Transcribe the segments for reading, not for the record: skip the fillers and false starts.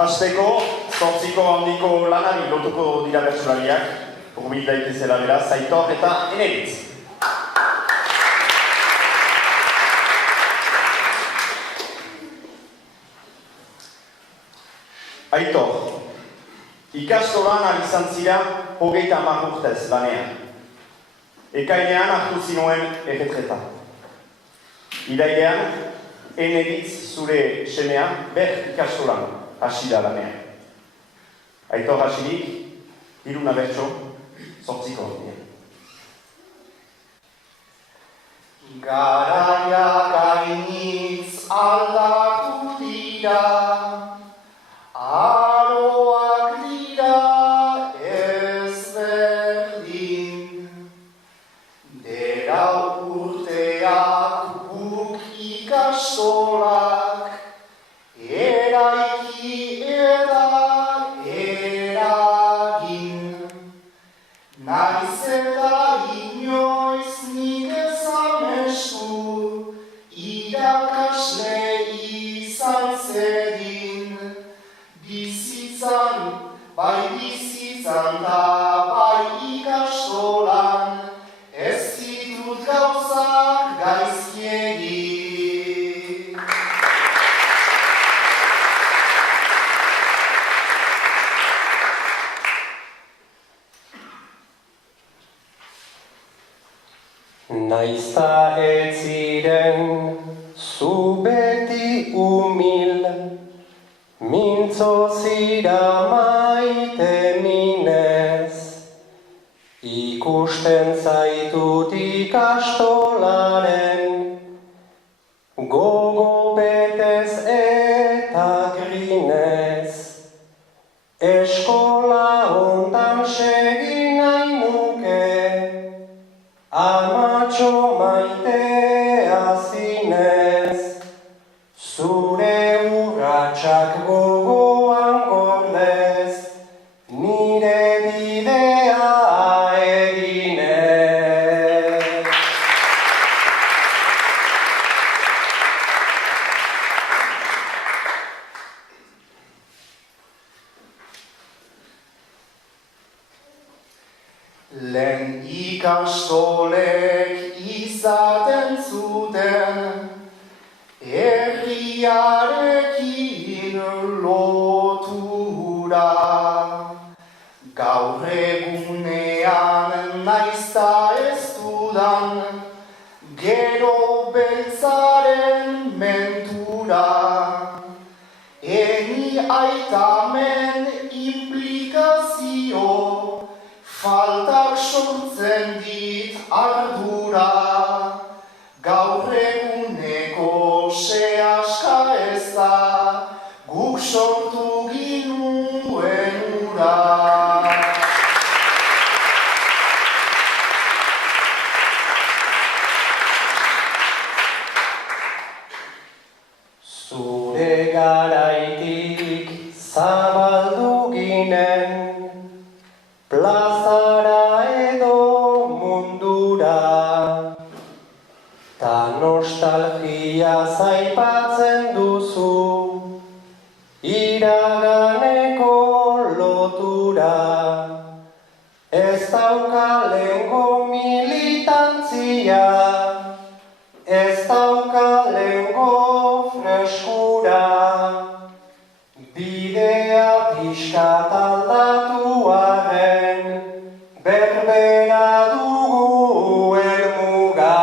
Hasteko, 8ko handiko lanari lotuko dira bertsolariak, hurbil daitezela beraz, Aitor eta Eneritz. Aitor, ikastolan ari izan zira 30 urtez lanean. Ekainean hartu zinuen erretreta. Irailean, Eneritz zure semea ber ikastolan hasi da lanean. Aitor hasirik, hiruna bertso, 8ko. Garaiak ainitz aldatu dira, aroak dira ezberdin. Dera urteak guk ikastolak, eraiki eta eragin. Naiz eta inoiz nik ez amestu, irakasle izan zedin. Bizitzan, bai bizitzan da bai ikastolan, ez ditut gauzak gaizki egin. Naizta ez ziren zu beti umil, mintzo zira maite minez, ikusten zaitut ikastolaren, gogo betez eta grinez, eskola hontan segin nahi nuke, amatxo maitea zinez, zure urratsak gogoan gordez, nire bidea eginez. Lehen ikastolek izaten zuten, herriarekin lotura. Gaur egunean naizta ez dudan, gero beltzaren mentura. Eni aitamen implikazio, faltak sortzen dit ardura. Gaur eguneko sehaska ez da, guk sortu ginuen ura. Zure garaitik zabaldu ginen, plazara edo mundura, ta nostalgia zaipatzen duzu, iraganeko lotura. Ez dauka lehengo militantzia, ez dauka lehengo freskura, bidea pixkat aldatu arren, berbera dugu helmuga.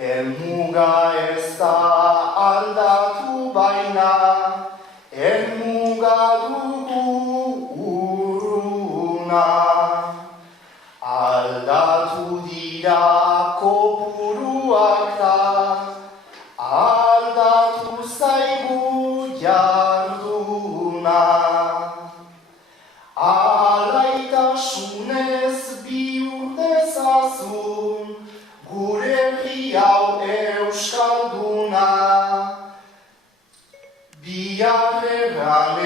Helmuga ez da aldatu baina, helmuga dugu urruna. Aldatu dira kopuruak da, aldatu zaigu jarduna. Alaitasunez bihur dezazun, gure herri hau euskalduna. Bihar erran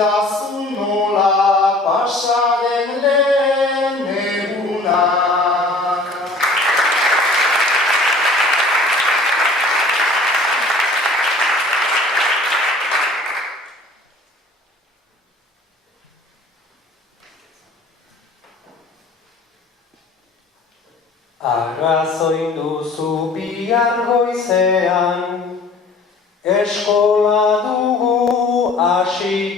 didazu nola pasa den lehen eguna. Arrazoi duzu bihar goizean, eskola dugu hasi